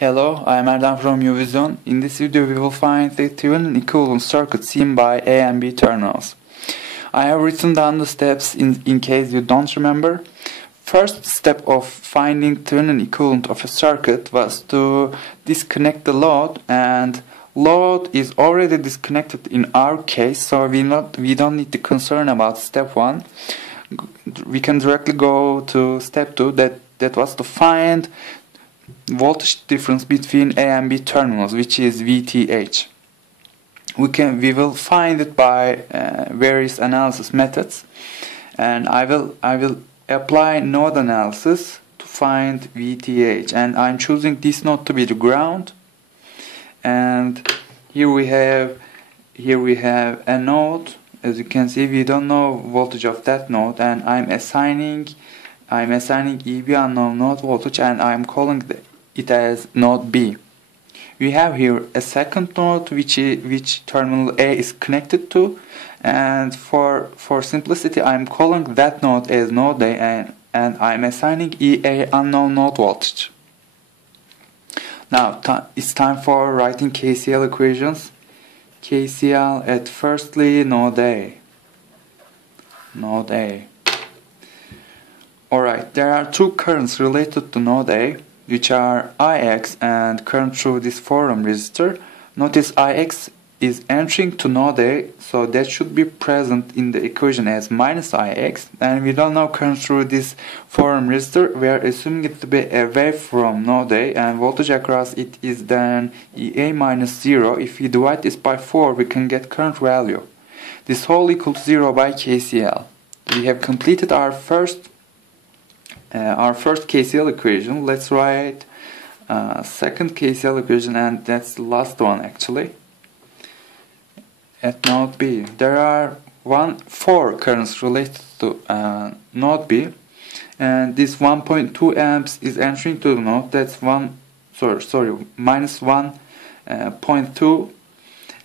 Hello, I am Erdem from UVision. In this video we will find the Thevenin equivalent circuit seen by A and B terminals. I have written down the steps in case you don't remember. First step of finding Thevenin equivalent of a circuit was to disconnect the load, and load is already disconnected in our case, so we don't need to concern about step 1. We can directly go to step 2, that was to find voltage difference between A and B terminals, which is VTH. We will find it by various analysis methods, and I will apply node analysis to find VTH, and I'm choosing this node to be the ground. And here we have a node. As you can see, we don't know voltage of that node, and I'm assigning EB unknown node voltage, and I'm calling it as node B. We have here a second node which terminal A is connected to, and for simplicity I'm calling that node as node A, and I'm assigning EA unknown node voltage. Now it's time for writing KCL equations. KCL at firstly node A. Alright, there are two currents related to node A, which are IX and current through this Theorem resistor. Notice IX is entering to node A, so that should be present in the equation as minus IX, and we don't know current through this Theorem resistor. We are assuming it to be away from node A, and voltage across it is then EA minus 0. If we divide this by 4, we can get current value. This whole equals 0 by KCL. We have completed our first KCL equation. Let's write second KCL equation, and that's the last one actually. At node B, there are 4 currents related to node B, and this 1.2 amps is entering to the node. That's minus 1.2,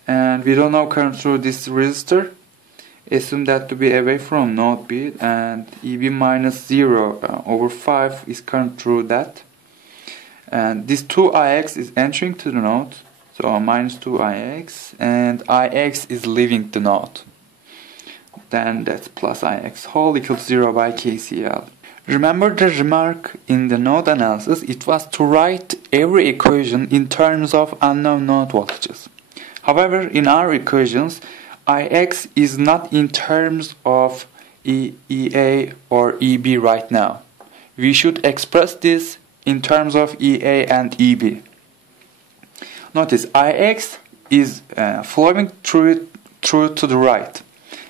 and we don't know current through this resistor. Assume that to be away from node B, and EB minus 0 over 5 is current through that. And this 2IX is entering to the node, so minus 2IX, and IX is leaving the node. Then that's plus IX, whole equals 0 by KCL. Remember the remark in the node analysis, it was to write every equation in terms of unknown node voltages. However, in our equations, IX is not in terms of EA or EB right now. We should express this in terms of EA and EB. Notice IX is flowing through to the right,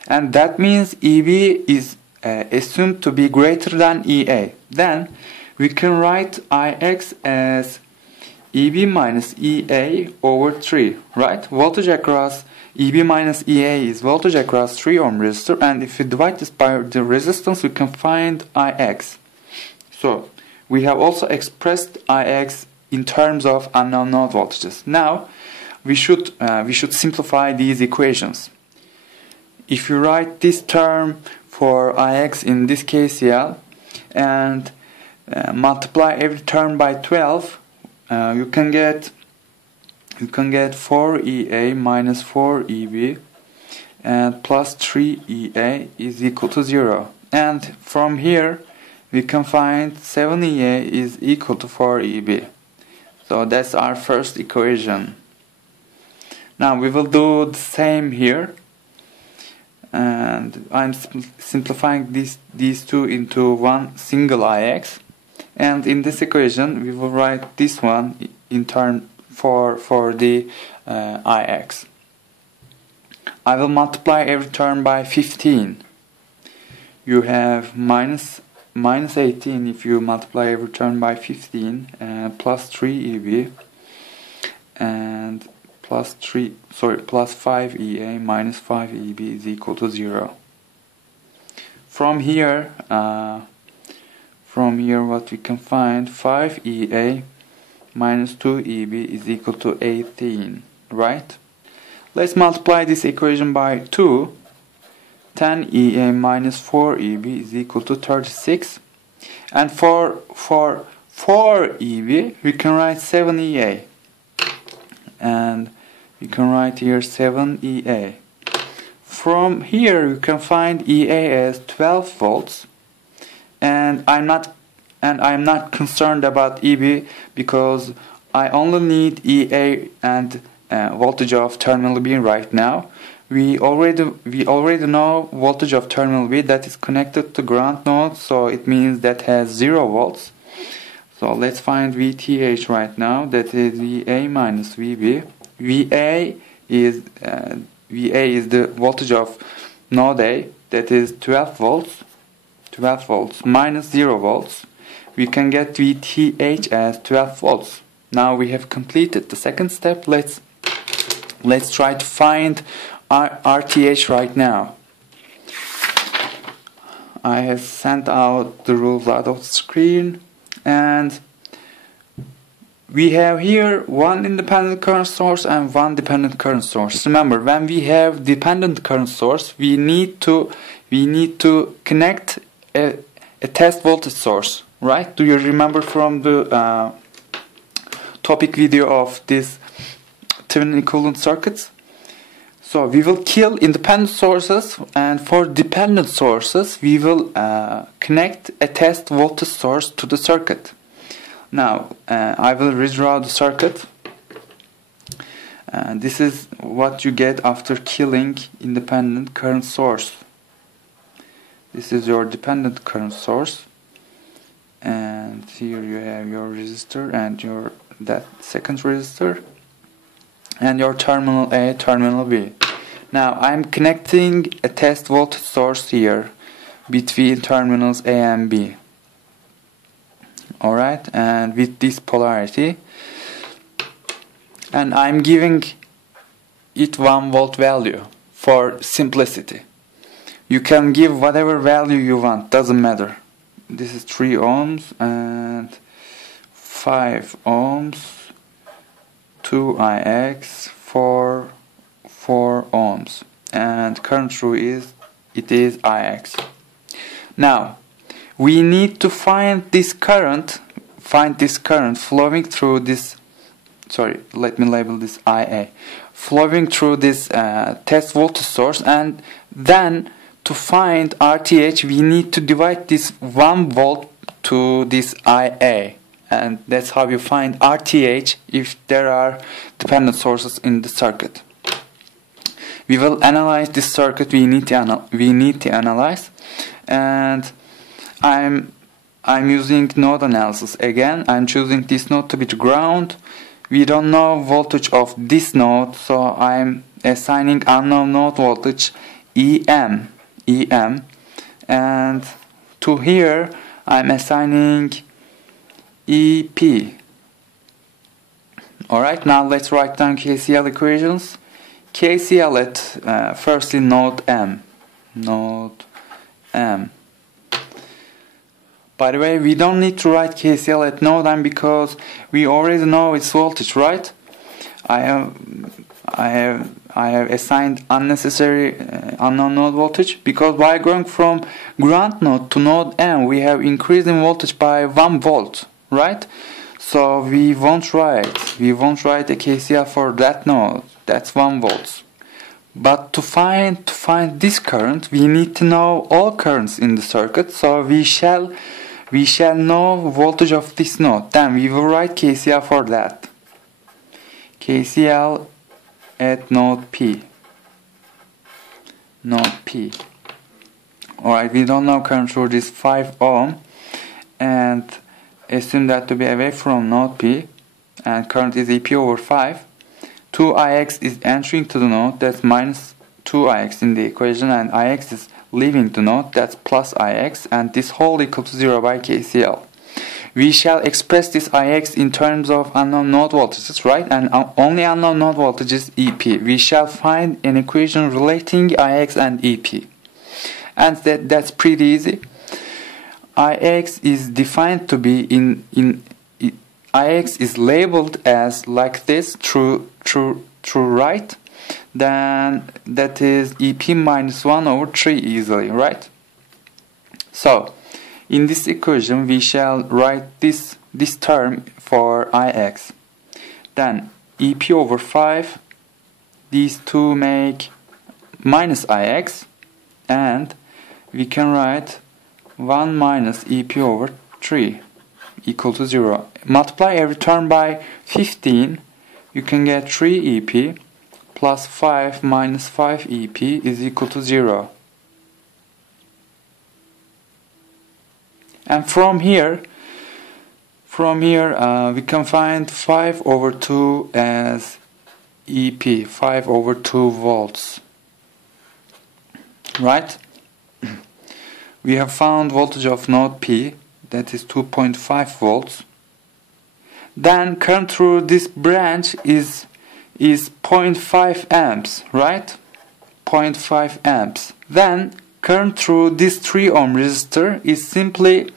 and that means EB is assumed to be greater than EA. Then we can write IX as EB minus EA over 3, right? Voltage across EB minus EA is voltage across 3 ohm resistor, and if we divide this by the resistance, we can find IX. So we have also expressed IX in terms of unknown node voltages. Now we should simplify these equations. If you write this term for IX in this KCL and multiply every term by 12, you can get 4EA minus 4EB and plus 3EA is equal to 0. And from here we can find 7EA is equal to 4EB. So that's our first equation. Now we will do the same here, and I'm simplifying these two into one single IX, and in this equation we will write this one in turn for the IX. I will multiply every term by 15. You have minus 18 if you multiply every term by 15, and plus 3EB and plus 5EA minus 5EB is equal to 0. From here what we can find, 5EA minus 2EB is equal to 18, right? Let's multiply this equation by 2. 10EA minus 4EB is equal to 36. And for For EB, we can write 7EA. And we can write here 7EA. From here, you can find EA as 12 volts. And I'm not concerned about EB because I only need EA and voltage of terminal B right now. We already know voltage of terminal B that is connected to ground node, so it means that has 0 volts. So let's find VTH right now. That is VA minus VB. VA is the voltage of node A, that is 12 volts. 12 volts minus 0 volts. We can get VTH as 12 volts. Now we have completed the second step. Let's try to find RTH right now. I have sent out the rules out of the screen, and we have here one independent current source and one dependent current source. Remember, when we have dependent current source, we need to connect a test voltage source, right? Do you remember from the topic video of this Thevenin equivalent circuits? So we will kill independent sources, and for dependent sources we will connect a test voltage source to the circuit. Now I will redraw the circuit. This is what you get after killing independent current source. This is your dependent current source, and here you have your resistor and that second resistor, and your terminal A, terminal B. Now I'm connecting a test voltage source here between terminals A and B. Alright, and with this polarity, and I'm giving it 1 volt value for simplicity. You can give whatever value you want, doesn't matter. This is 3 ohms and 5 ohms, 2ix, 4 ohms, and current through is ix. Now we need to find this current flowing through this, sorry, let me label this IA, flowing through this test voltage source, and then to find RTH we need to divide this 1 volt to this IA, and that's how you find RTH if there are dependent sources in the circuit. We will analyze this circuit we need to analyze, and I'm using node analysis again. I'm choosing this node to be the ground. We don't know voltage of this node, so I'm assigning unknown node voltage EM, and to here I'm assigning EP. Alright, now let's write down KCL equations. KCL at firstly node M. By the way, we don't need to write KCL at node M because we already know its voltage, right? I have assigned unnecessary unknown node voltage because by going from ground node to node M, we have increased in voltage by 1 volt, right? So we won't write a KCL for that node. That's 1 volt. But to find this current, we need to know all currents in the circuit. So we shall know voltage of this node. Then we will write KCL for that. KCL at node P. Alright, we don't know current through this 5 ohm, and assume that to be away from node P, and current is EP over 5. 2ix is entering to the node, that's minus 2ix in the equation, and ix is leaving the node, that's plus ix, and this whole equal to 0 by KCL. We shall express this ix in terms of unknown node voltages, right? And only unknown node voltage is EP. We shall find an equation relating ix and EP. And that's pretty easy. Ix is defined to be Ix is labeled as like this, true right, then that is EP minus 1 over 3 easily, right? So in this equation we shall write this this term for Ix. Then EP over 5, these two make minus Ix, and we can write 1 minus EP over 3 equal to 0. Multiply every term by 15, you can get 3 EP plus 5 minus 5 EP is equal to 0. And from here we can find 5 over 2 as EP, 5 over 2 volts. Right? We have found voltage of node P, that is 2.5 volts. Then current through this branch is 0.5 amps, right? 0.5 amps. Then current through this 3 ohm resistor is simply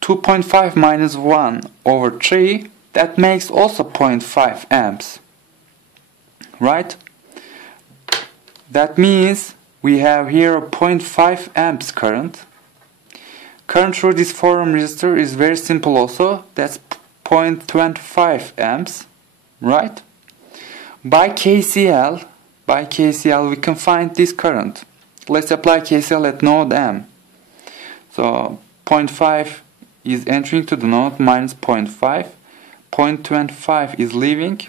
2.5 minus 1 over 3. That makes also 0.5 amps, right? That means we have here a 0.5 amps current. Current through this 4 ohm resistor is very simple also. That's 0.25 amps, right? By KCL we can find this current. Let's apply KCL at node M. So 0.5 is entering to the node minus 0.5. 0.25 is leaving.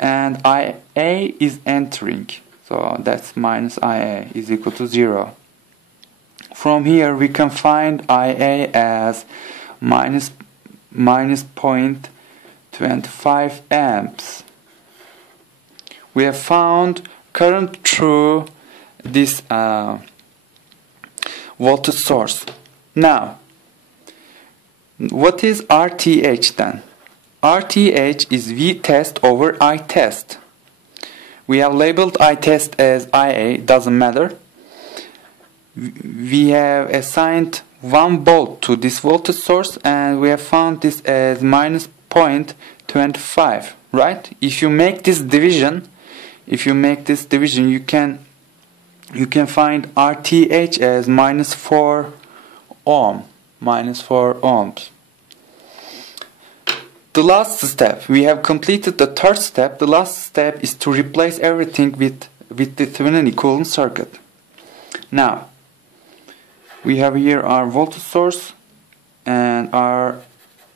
And IA is entering. So that's minus IA is equal to 0. From here we can find IA as minus 0.25 amps. We have found current through this voltage source. Now, what is RTH then? RTH is V test over I test. We have labeled I test as IA, doesn't matter. We have assigned 1 volt to this voltage source, and we have found this as minus 0.25, right? If you make this division, you can find RTH as minus 4 ohm, minus 4 ohms. The last step, we have completed the third step. The last step is to replace everything with the Thevenin equivalent circuit. Now, we have here our voltage source and our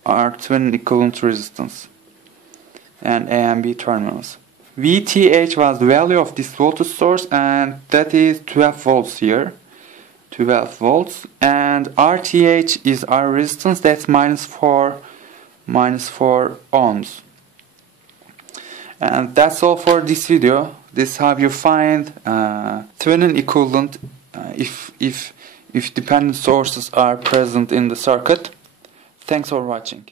Thevenin equivalent resistance and A and B terminals. VTH was the value of this voltage source, and that is 12 volts here. 12 volts. And RTH is our resistance, that's minus 4 ohms. And that's all for this video. This is how you find Thevenin equivalent if dependent sources are present in the circuit. Thanks for watching.